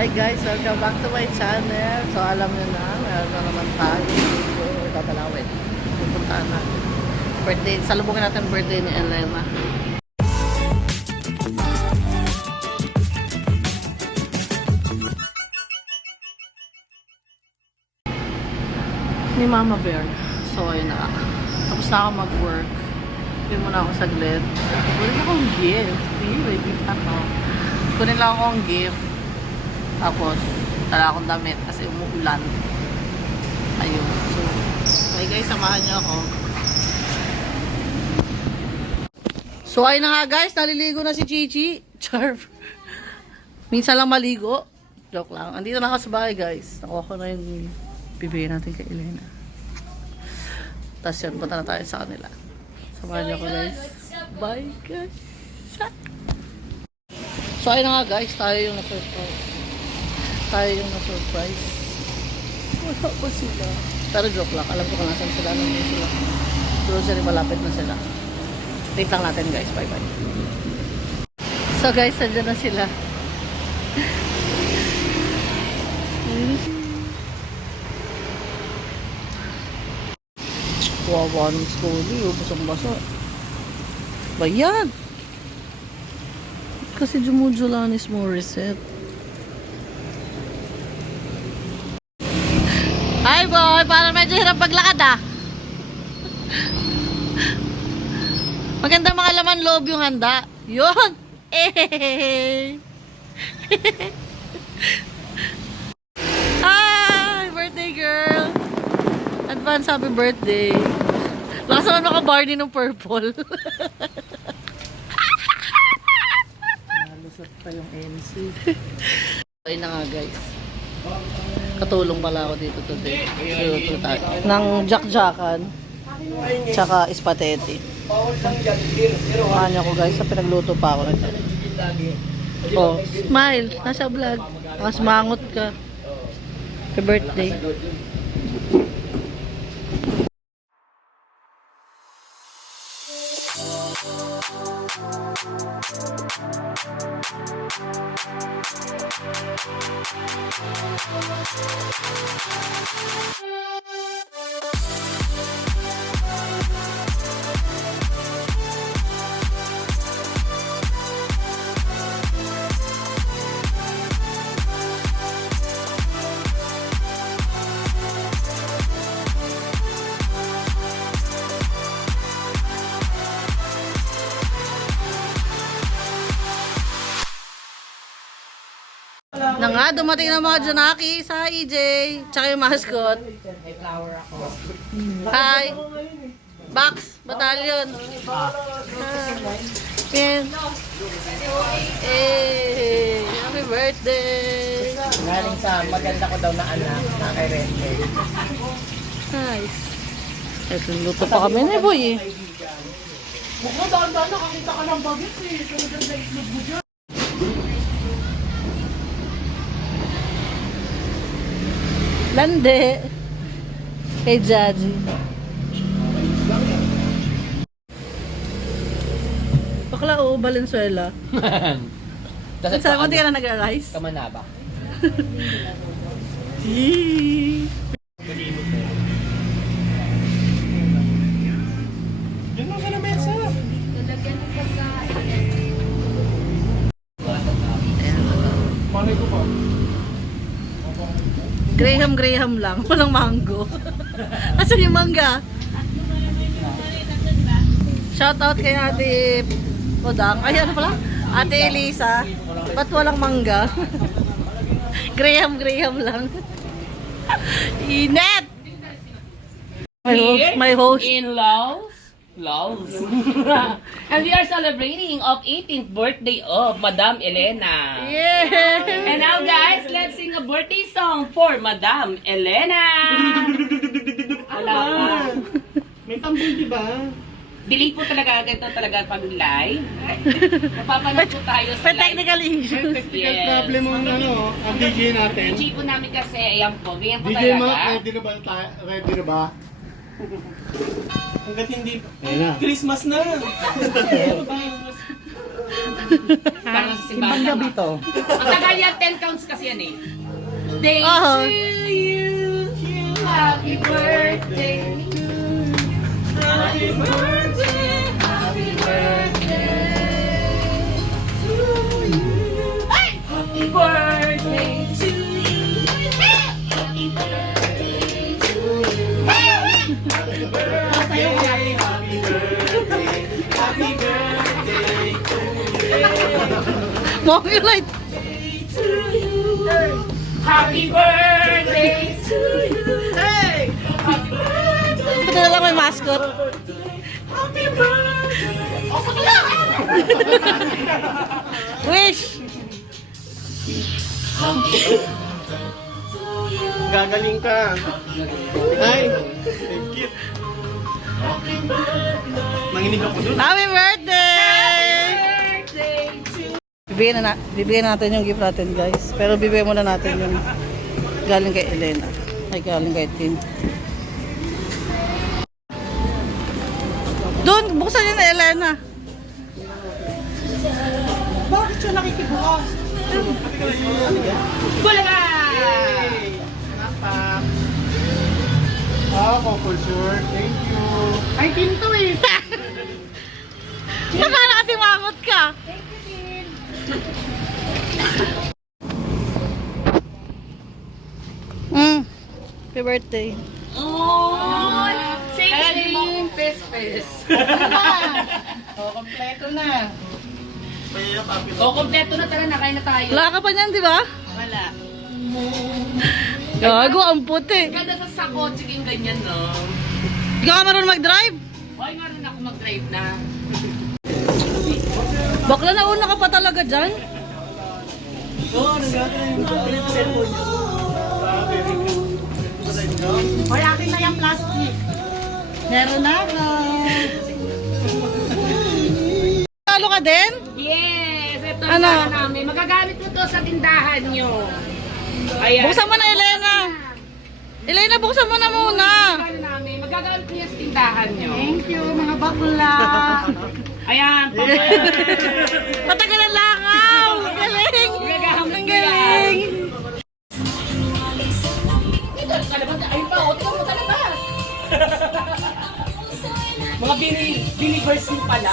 Hi guys, welcome back to my channel. So alam nyo na, meron na naman tayo dito. Tatalawin. Pupuntahan natin. Birthday, salubungin natin birthday ni Elena. Ni Mama Bear. So ayun na. Tapos na ako mag-work. Hindi muna ako saglit. Kunin akong gift. May gift ako. Kunin lang akong gift. Tapos, tala akong damit kasi umuulan. Ayun. So, okay guys, samahan niyo ako. So, ayun na nga guys, naliligo na si Chichi. Char. Minsan lang maligo. Joke lang. Andito na ako sa bahay guys. Nakuha ko na yung bibigyan natin kay Elena. Tapos yun, punta na tayo sa kanila. Samahan niyo ako guys. Bye guys. So, ayun na nga guys, tayo yung na-surprise. Wala pa sila. Pero joke lang. Alam ko kung nasan sila. Nandun sila. Grocery, malapit na sila. Wait lang natin guys. Bye bye. So guys, andyan na sila. Wawa ng skoli. Basang-basa. Bayan! Kasi Jumujulanis Morissette. Hi boy, parang medyo hirap paglakad ah. Maganda mga laman loob yung handa. Yun! Eh! Hi! Birthday girl! Advance happy birthday. Lakas naman maka-Barney ng purple. Nalusot pa yung MC. Ayun na nga guys. Katulong pala ako dito today. Luto tayo ng jakjakan tsaka spaghetti. Kuhaan niyo ako guys sa pinagluto pa ako nito. Oh, smile. Nasa vlog. Mas mangot ka. Happy birthday. Na nga, dumating na mga Janaki sa EJ. Tsaka yung mascot. Hi! Box, Battalion. Pin. Hey! Happy birthday! Galing sa maganda ko daw na anak, na kay Rende. Nice. Ito, luto pa kami na boy eh. Mukhang daan-daan nakakita ka ng bagit eh. Talagang sa islog mo dyan. Lande. Kay Jaji. Bakla o Valenzuela. Saan mo di ka na nag-arise? Kamanaba. Diyan mo sa lamesa. Malay ko pa. Graham lang. Walang mango. Asan yung mangga? Shout out kay Ate Odang. Ay, ano pala? Ate Elisa. Ba't walang mangga? Graham lang. Inet! My host. In Laos. And we are celebrating of 18th birthday of Madam Elena. Yeah! And now guys, let's sing a birthday song for Madam Elena. Wala pa. May tambol di ba? Delete po talaga agad ito talaga pag live. Napapanood po tayo sa May live. technical issues. Technical Yes. problem ang ang DJ natin. DJ po namin kasi, ayan po, ganyan po DJ Mac, talaga. ready na ba tayo? Ready na ba? Hanggat hindi. Ayun na. Christmas na! Parang sa simbahan gabi to. Matagal yan, 10 counts kasi yan eh. Day Oh. to you, happy birthday to you. Happy birthday, happy birthday to you. Happy birthday to you. Happy birthday to you. Happy birthday, happy birthday, happy birthday to you. Mommy light. To you. Happy birthday to you. Hey! Happy birthday. Ito na lang may mascot. Happy birthday. Oh, sige lang. Wish! Gagaling ka. Ay, thank you. Manginig ako dun. Happy birthday! Birthday to Bibigyan natin yung gift natin, guys. Pero bibigyan muna natin yung galing kay Elena. Ay, galing kay Tin. Doon, buksan yun na Elena. Bakit siya nakikibukas? Bulaga! Ako, for sure. Thank you. Ay, pinto eh. Nakala kasi mamot ka. Happy birthday. Oh! Same. Pes. Oh, kompleto na. O, kompleto na, tara, nakain na tayo. Wala ka pa niyan, di ba? Wala. Gago, ang puti. Ganda sa sako, chicken ganyan, no? Di ka marunong mag-drive? Hoy, marunong ako mag-drive na. Bakla na una ka pa talaga dyan? Hoy, akin na yung plastic. Meron na ako. Talo ka din? Yes! Ito Ano? yung namin. Magagamit mo to sa tindahan nyo. Ayan. Buksan mo na, Elena. Elena, buksan mo na muna. Ano namin, magagamit mo yan sa tindahan nyo. Thank you, mga bakla. Ayan, Matagal ang langaw. Ang galing. Gagamit Ang mo yan. galing. Ayun pa, o, tingnan mo talabas. Mga believers din pala.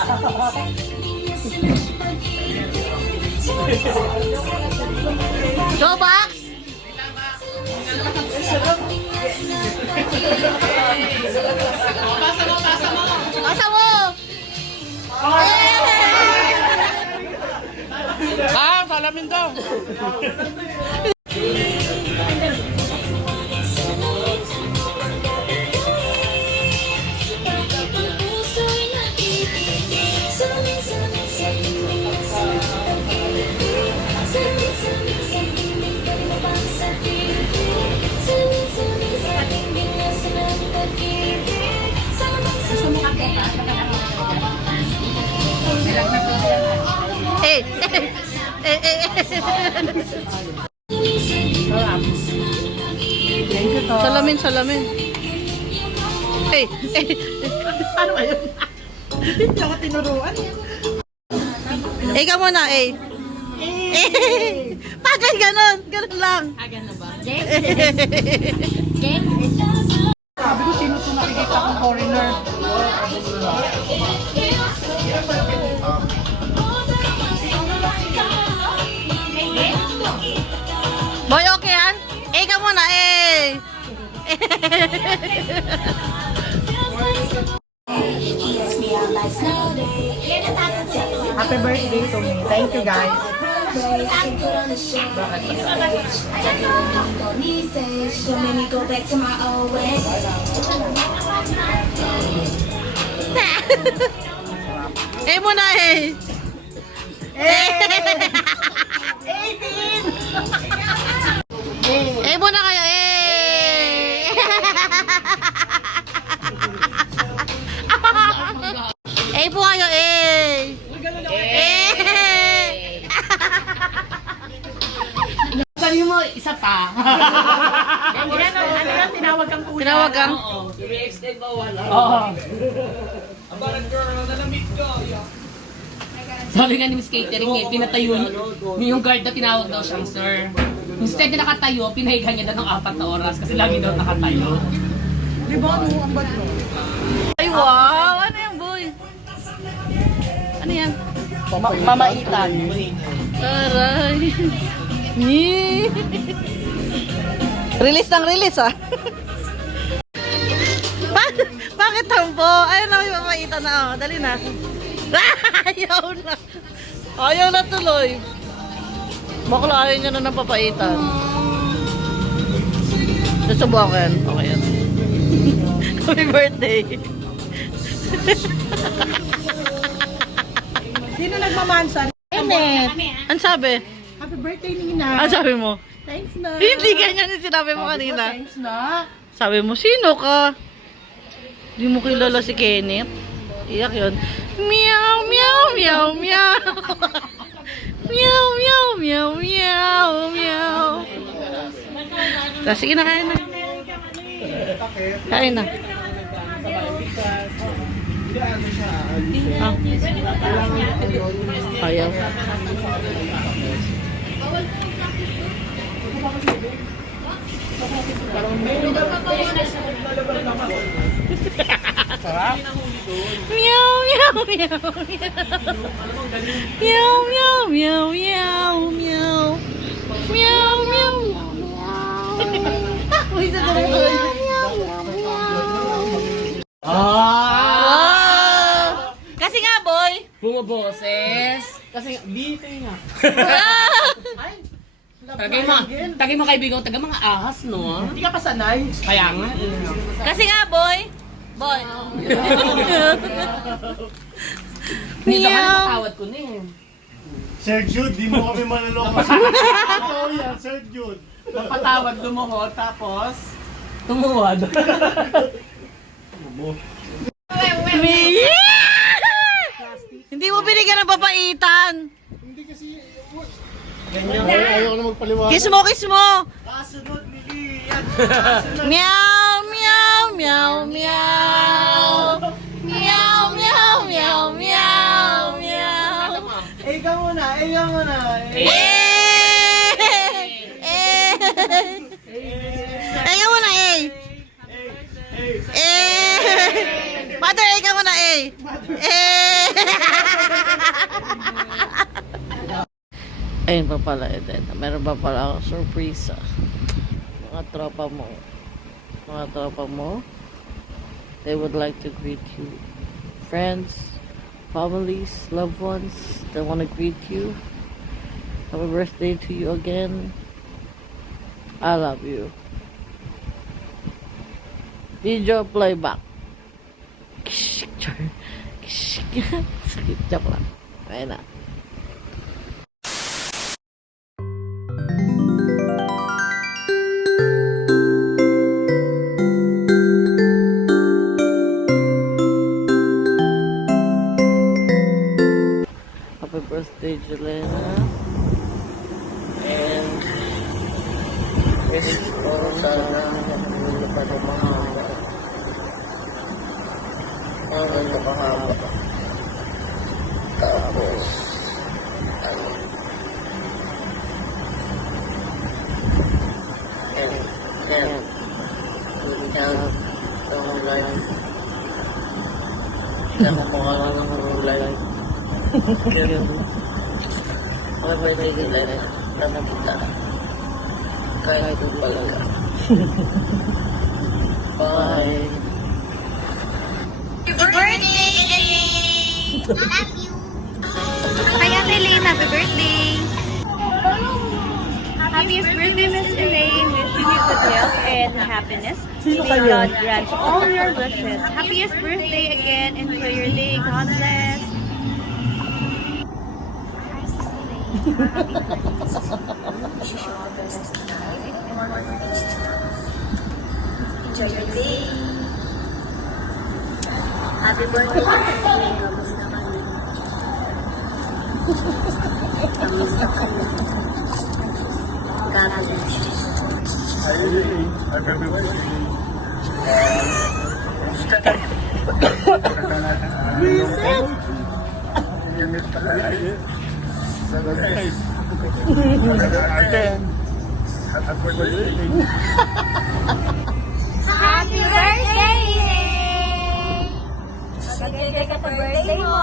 Go box. Pasa mo. Ah, salamin daw. Eh, Thank you to. Salamin. Eh. Ano ba yun? Hindi ako tinuruan. Ikaw muna, eh. Bakit ganun? Ganun lang. Ganun ba? Sabi ko, sino ito nakikita kong foreigner? Boy, okay yan? Eh, ikaw muna, eh. Happy birthday to me. Thank you, guys. Eh muna, eh. Eh muna kayo, eh. Eh po kayo, eh. Sabi mo, isa pa. Ano yan? Tinawag kang kuya. Tinawag kang. Oo. I-extend ba wala? Oo. Sabi nga ni Miss Catering eh, pinatayo yung guard na tinawag daw siyang sir. Instead na nakatayo, pinahiga niya daw ng 4 na oras kasi lagi daw nakatayo. Di ba, ano, ang bad mo? Ay, wow! Ano yan, boy? Ano yan? Mamaitan. Aray! Yee! Release ng release, ah! Bakit tampo? Ayun na, may mamaitan na. Oh. Dali na. Ayaw na. Ayaw na tuloy. Bakla ayaw niya na napapaitan. Susubukan. Okay yan. Happy birthday. Sino nagmamansan? Enet. Ano sabi? Happy birthday, Nina. Ano sabi mo? Thanks na. Hindi ganyan yung sinabi mo kanina. Thanks na. Sabi mo, sino ka? Hindi mo kilala si Kenneth. Iyak yun. Meow, meow, meow, meow. Meow, meow, meow, meow, meow. Sige na, kain na. Kain na. Ah. Ayaw. Meow, meow, meow, meow, meow, meow, meow, meow, meow, meow, Kasi nga, boy. Bumaboses. Kasi nga, bite nga. Tagay mo kaibigan, taga mga ahas, no? Hindi ka pa sanay. Kaya nga. Kasi nga, boy. Boy. Hindi naman Meow. matawad ko na eh. Sir Jude, di mo kami manaloko. Totoo yan, Sir Jude. Patawad, lumuhod, tapos tumuwad. Hindi mo binigyan ng papaitan. Hindi kasi, ganyan, ayaw ko na magpaliwanag. Kiss mo, kiss mo. Kasunod, Mili. Meow, meow, meow, meow. Meow, meow, meow, meow, meow. Ikaw muna, ikaw muna. Eh! Eh! Ikaw muna, eh! Eh! Mother, ikaw muna, eh! Eh! Ayun pa pala, Eden. Meron pa pala akong surprise. Mga tropa mo. Mga tropa mo. They would like to greet you. Friends, families, loved ones, they want to greet you. Happy birthday to you again. I love you. Video playback. Joke lang. Ayun na. Happy birthday, Jelena. And wish ko sana hindi pa ito mahaba. Ito mahaba. Tapos, and we have long life. Kaya mo nga lang ng life. Mga birthday nila rin, nakapita. Kahit ito pala ka. Bye. Happy birthday, Elaine! Love you! Kaya Elaine, happy birthday! Happiest birthday, Miss Elaine! Wishing you good health and happiness. May God grant all your wishes. Happiest birthday again. Enjoy your day. God bless. Enjoy your day. Happy birthday. Kamusta ka? Kamusta ka? God bless you. Guys. Again. Happy birthday. Happy birthday! Mag-enjoy ka sa birthday mo.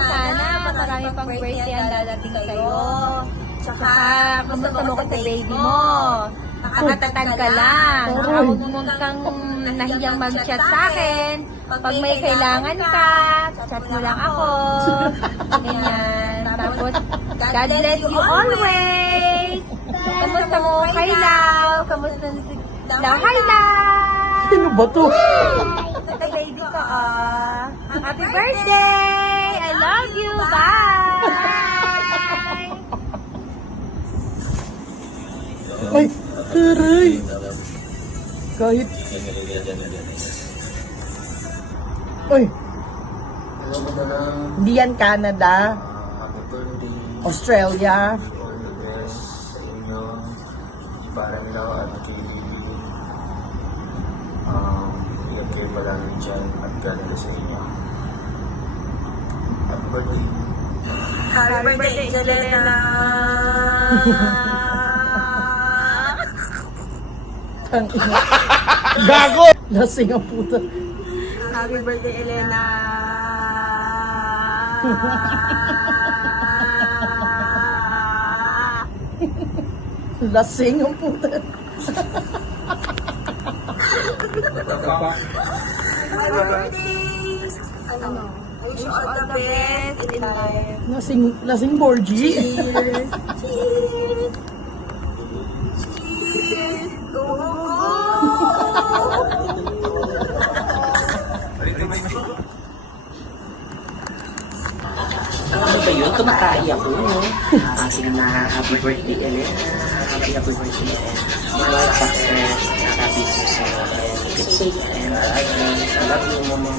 Sana marami pang birthday ang dadating sa'yo. Tsaka, kamusta mo ko sa baby mo? Nakatatag ka lang. Huwag kang nahiyang mag-chat sa akin. Pag may kailangan ka, chat mo lang ako. Ganyan. Tapos, God bless you always! Kamusta mo kay Lau? Kamusta si Lau? Hi, Lau! Sino ba to? Baby ka, Happy birthday! I love you! Bye! Ay, taray. Kahit... Ay. Hindi yan Canada. Australia. Parang daw at ingat kayo palagi dyan at God bless sa inyo. Happy birthday. Happy birthday, Jelena! Gago! Lasing ang puta. Happy birthday, Elena! Lasing ang puta. Happy birthday! I wish you all the best in life. Lasing Borgie. Cheers! Cheers! Cheers! Go, go, Ano ba yun? Tumatay ako, no? Kasi na happy birthday, Elena. Happy birthday, and more success. Happy success. And keep safe and I love you, Mama.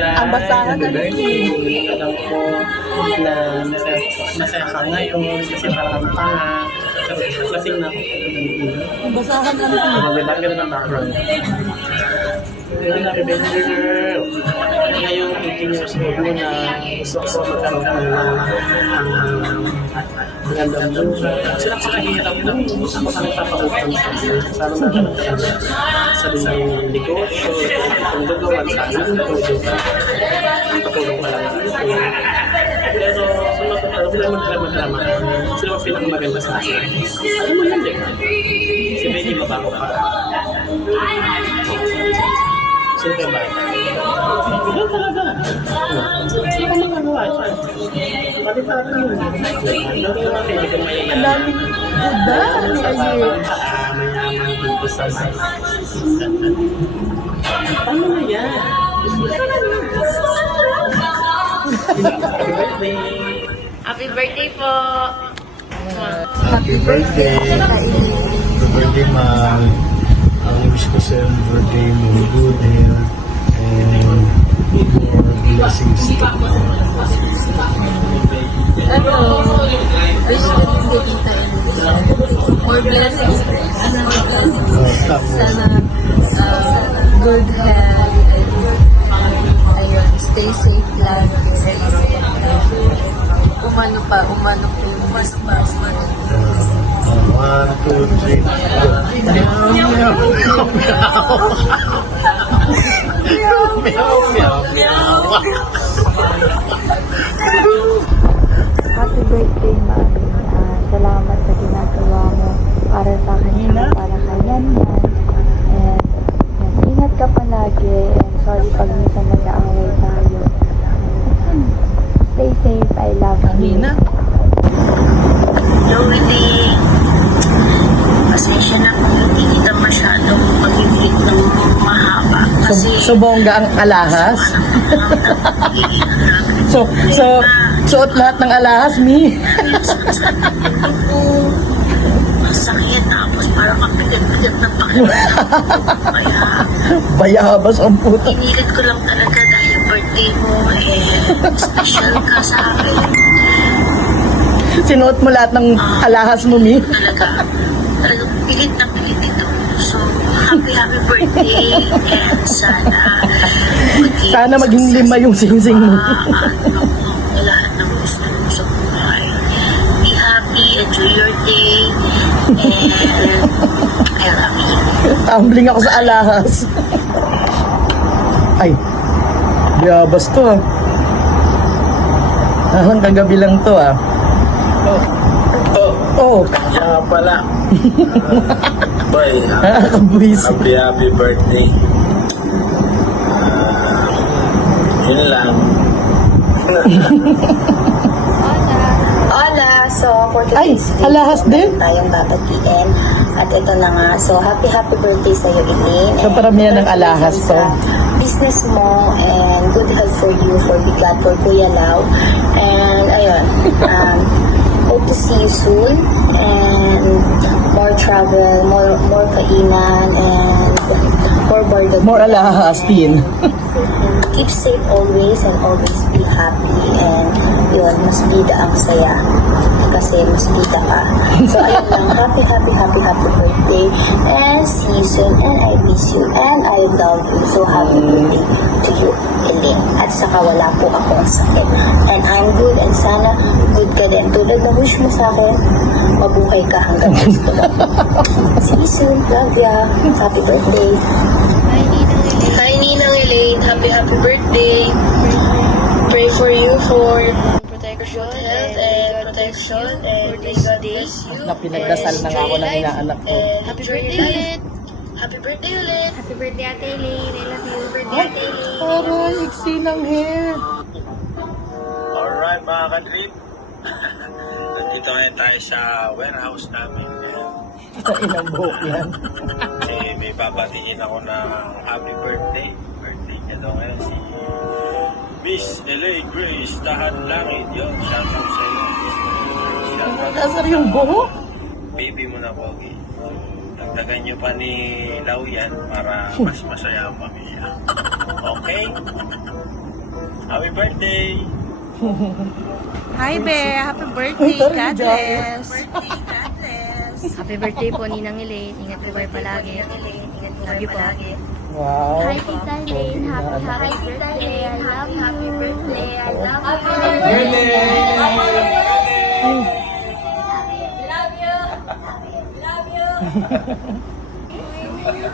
Ang basahan na Alam ko na masaya ka ngayon kasi parang ang tanga. Lasing na ako. Ang basahan na Magandang ganda ng background. Yun na, Revenger Girl. Ngayong 18 years old mo na gusto ko magkaroon ka ng magandang buhay. Kasi napakahirap na. Ako ka nagpapautang sa iyo. Sana magkaroon ka ng sariling negosyo. Kung gagawa sa akin, patulong ka lang dito. Pero sumagot, alam mo na magdrama-drama. Sino ang pinakamaganda sa akin? Alam mo yun, di ba? Si Becky mabago pa. Sino ka ba? Ikaw talaga. Sino ka magagawa siya? Pati parang yun. Lagi naman kayo, hindi ko mayayaman. Ang daming buda ni Aye. Mayaman dito sa may. Paano na yan? Happy birthday! Happy birthday po! Happy birthday. Happy birthday, Mal. Ang wish ko sa birthday mo, good health and more blessings to come. Wish ko din kay Tita Elena. More blessings. Sana good health. Ayun, stay safe lang. Umano pa yung mas. 1, 2, 3. Meow, meow, meow, meow, meow. Happy birthday, Mami. Salamat sa ginagawa mo para sa akin at para kay Yan. And ingat ka palagi. And sorry pag minsan nag-aaway tayo. Stay safe. I love you. Lowly, pasensya na kung hindi kita masyadong pag-ibig ng mahaba. Kasi So bongga ang alahas. So suot lahat ng alahas, Mi. masakit tapos parang kapigat-pigat na pakiramdam. Kaya Bayabas ang puta. pinilit ko lang talaga dahil birthday mo special ka sa akin. Sinuot mo lahat ng alahas mo, Mi. Talagang pilit na pilit ito. So, happy birthday and sana Sana maging 5 yung singsing mo. Lahat ng gusto mo sa buhay. Be happy, enjoy your day, and I love you. Tumbling ako sa alahas. Ay, biyabas to ah. Hanggang gabi lang to ah. Oh, Siya pala. Boy, nakakabwis. happy birthday. Yun lang. Hola! So, for Ay, today's video, alahas din? tayong babatiin. At ito na nga. So, happy birthday sa'yo, Elaine. So, paramihan ng alahas to. Sa business mo and good health for you, for Bigat, for Kuya Lau. And, ayun. Hope to see you soon. And more travel, more kainan, and more burden. More alahas, Tin. Keep safe always and always be happy, and yun, mas bida ang saya kasi mas bida ka. So ayun lang, happy birthday, and see you soon, and I miss you, and I love you. So happy birthday to you, Elaine. At saka wala po akong sakit, and I'm good, and sana good ka din. Tulad na wish mo sa akin, mabuhay ka hanggang gusto lang. See you soon, love ya, happy birthday. Hi Ninang Elaine, happy birthday. Pray for you for protection and protection, and may God bless you. Na pinagdasal na nga ako ng inaanak ko. Happy birthday ulit. Happy birthday ulit. Happy birthday, Ate Elaine. I love you. Ay, aray, iksi ng hair. Alright mga kadrip. Nandito ngayon tayo sa warehouse namin. Sa inang buhok yan. Eh, may babatiin ako ng happy birthday. Birthday niya daw ngayon si Miss L.A. Grace Tahan Langit. Yun, shout out sa iyo. Nasar yung buhok. Baby mo na, Pogi. Dagdagan niyo pa ni Lau yan para mas masaya ang pamilya. Okay? Happy birthday! Hi, Be. Happy birthday. God bless. Happy birthday po, Ninang Elaine. Ingat po kayo palagi. Love you po. Wow. Hi, Tita Elaine. Happy birthday. I love you. Happy birthday. I love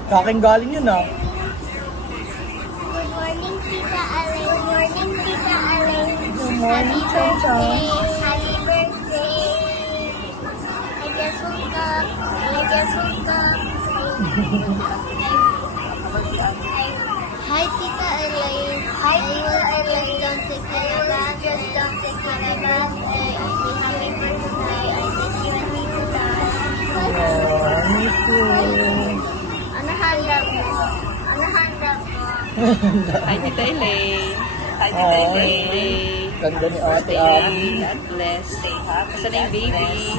Kaking galing yun ah. Good morning, Tita Elaine. Good morning, Tita Elaine. Happy birthday. Happy birthday. I just woke up. Hi, Tita Elaine. Hi, Tita Elaine. Don't take my bath. Just don't take my bath. Happy birthday. I miss you and Tita. Miss you. Ano handa mo? Hi, Tita Elaine. Hi, Tita Elaine. Ganda ni ate Abby. God bless. Asan na yung baby?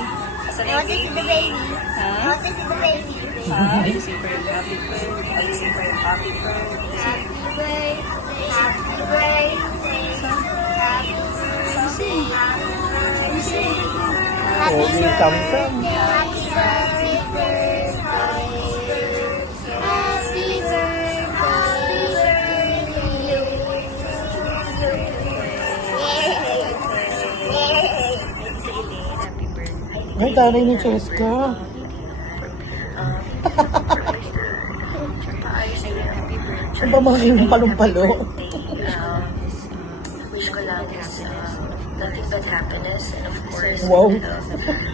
I want to see the baby. I want to see the baby. Ay, super happy birthday. Happy birthday. Happy birthday. Happy birthday. Pogi Samsam. Happy birthday. Happy birthday. Ay, taray ni Cheska. Ano ba mga yung palumpalo? Wish ko lang is nothing but happiness, and of course, Wow.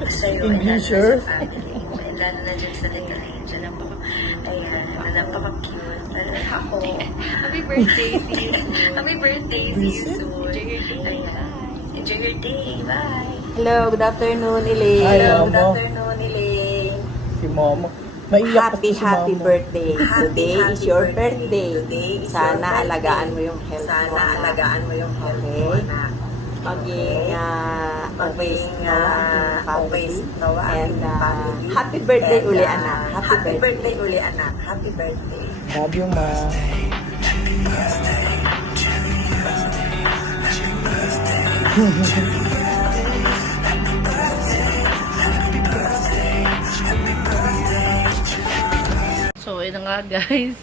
sa'yo English, and sir. sa family. And lalo na dyan sa little angel. Ayan, napaka-cute. Ako. Happy birthday, see you soon. Happy birthday, see you soon. Enjoy your day. Bye. Hello, good afternoon, Elaine. Ay, Hello, good Mama. afternoon, Elaine. Si Mama. Maiyak Happy, pa si happy Mama. birthday. Today is your birthday. Sana alagaan mo yung health mo. Sana alagaan mo yung health mo, anak. Maging okay nawa and happy birthday uli, anak. Happy birthday uli, anak. Happy birthday. Love you, Ma. So, yun na nga guys.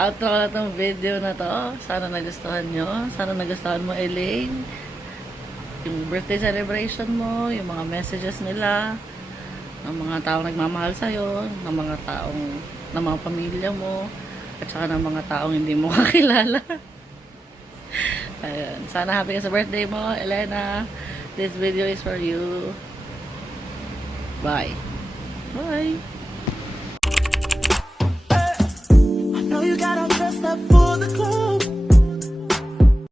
outro ko na itong video na to. Sana nagustuhan nyo. Sana nagustuhan mo, Elaine. Yung birthday celebration mo, yung mga messages nila, ng mga taong nagmamahal sa'yo, ng mga pamilya mo, at saka ng mga taong hindi mo kakilala. Ayun. Sana happy ka sa birthday mo, Elena. This video is for you. Bye. Bye. I know you got all dressed up for the club.